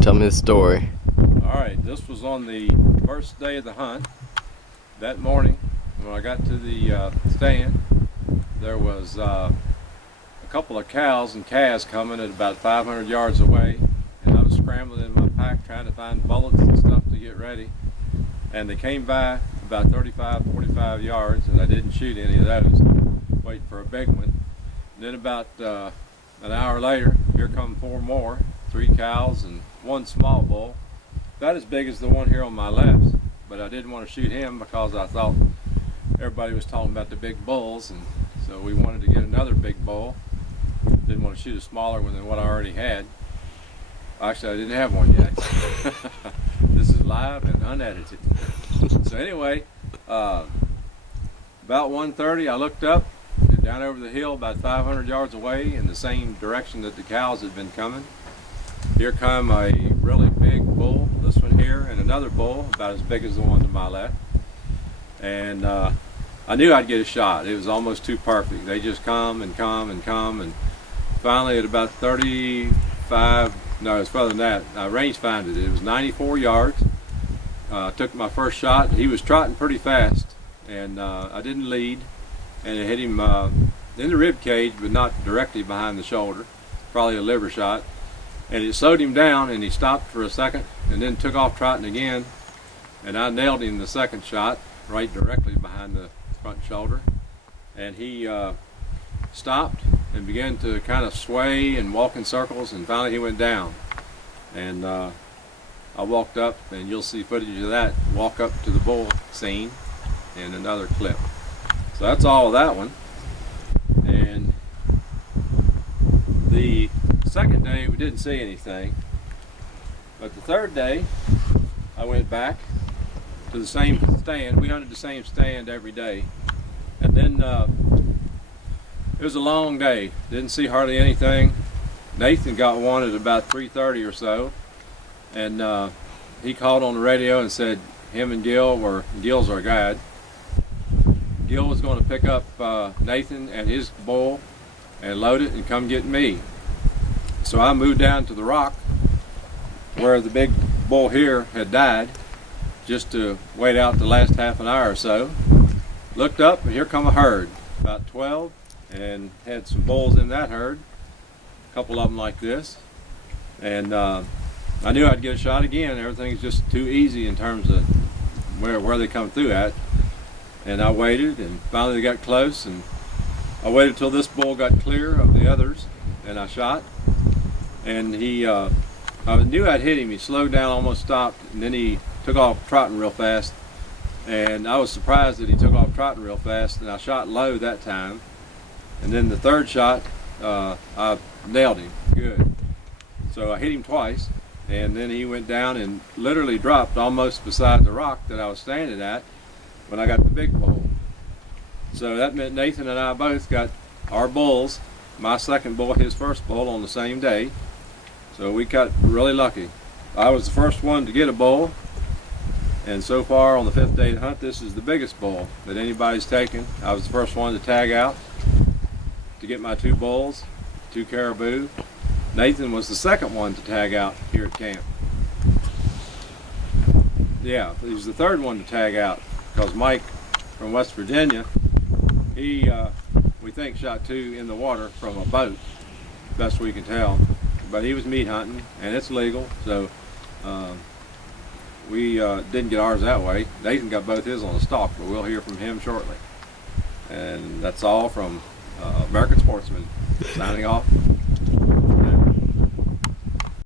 Tell me the story. All right, this was on the first day of the hunt. That morning, when I got to the stand, there was a couple of cows and calves coming at about 500 yards away, and I was scrambling in my pack trying to find bullets and stuff to get ready. And they came by about 35, 45 yards, and I didn't shoot any of those, waiting for a big one. And then about an hour later, here come four more, 3 cows and 1 small bull, about as big as the one here on my left, but I didn't want to shoot him because I thought everybody was talking about the big bulls, and so we wanted to get another big bull. Didn't want to shoot a smaller one than what I already had. Actually, I didn't have one yet. This is live and unedited. So anyway, about 1:30 I looked up and down over the hill about 500 yards away in the same direction that the cows had been coming. Here come a really big bull, this one here, and another bull about as big as the one to my left. And I knew I'd get a shot. It was almost too perfect. They just come and come and come, and finally at about 35, no, it's further than that, I range finded it. It was 94 yards. Took my first shot. He was trotting pretty fast, and I didn't lead, and it hit him in the rib cage, but not directly behind the shoulder. Probably a liver shot. And it slowed him down, and he stopped for a second and then took off trotting again, and I nailed him the second shot right directly behind the front shoulder, and he stopped and began to kind of sway and walk in circles, and finally he went down. And I walked up, and you'll see footage of that, walk up to the bull scene in another clip. So that's all of that one. And the second day we didn't see anything, but the third day I went back to the same stand. We hunted the same stand every day, and then it was a long day. Didn't see hardly anything. Nathan got one at about 3:30 or so, and he called on the radio and said him and Gil's our guide. Gil was going to pick up Nathan and his bull and load it and come get me. So I moved down to the rock where the big bull here had died, just to wait out the last half an hour or so. Looked up, and here come a herd, about 12, and had some bulls in that herd, a couple of them like this. And I knew I'd get a shot again. Everything's just too easy in terms of where they come through at. And I waited, and finally they got close, and I waited till this bull got clear of the others, and I shot. And I knew I'd hit him. He slowed down, almost stopped, and then he took off trotting real fast. And I was surprised that he took off trotting real fast, and I shot low that time. And then the third shot, I nailed him good. So I hit him twice, and then he went down and literally dropped almost beside the rock that I was standing at when I got the big bull. So that meant Nathan and I both got our bulls, my second bull, his first bull, on the same day. So we got really lucky. I was the first one to get a bull, and so far on the 5th day to hunt, this is the biggest bull that anybody's taken. I was the first one to tag out to get my 2 bulls, 2 caribou. Nathan was the second one to tag out here at camp. Yeah, he was the third one to tag out, because Mike from West Virginia, he we think shot 2 in the water from a boat, best we can tell. But he was meat hunting, and it's legal, so we didn't get ours that way. Nathan got both his on the stalk, but we'll hear from him shortly. And that's all from American Sportsman, signing off.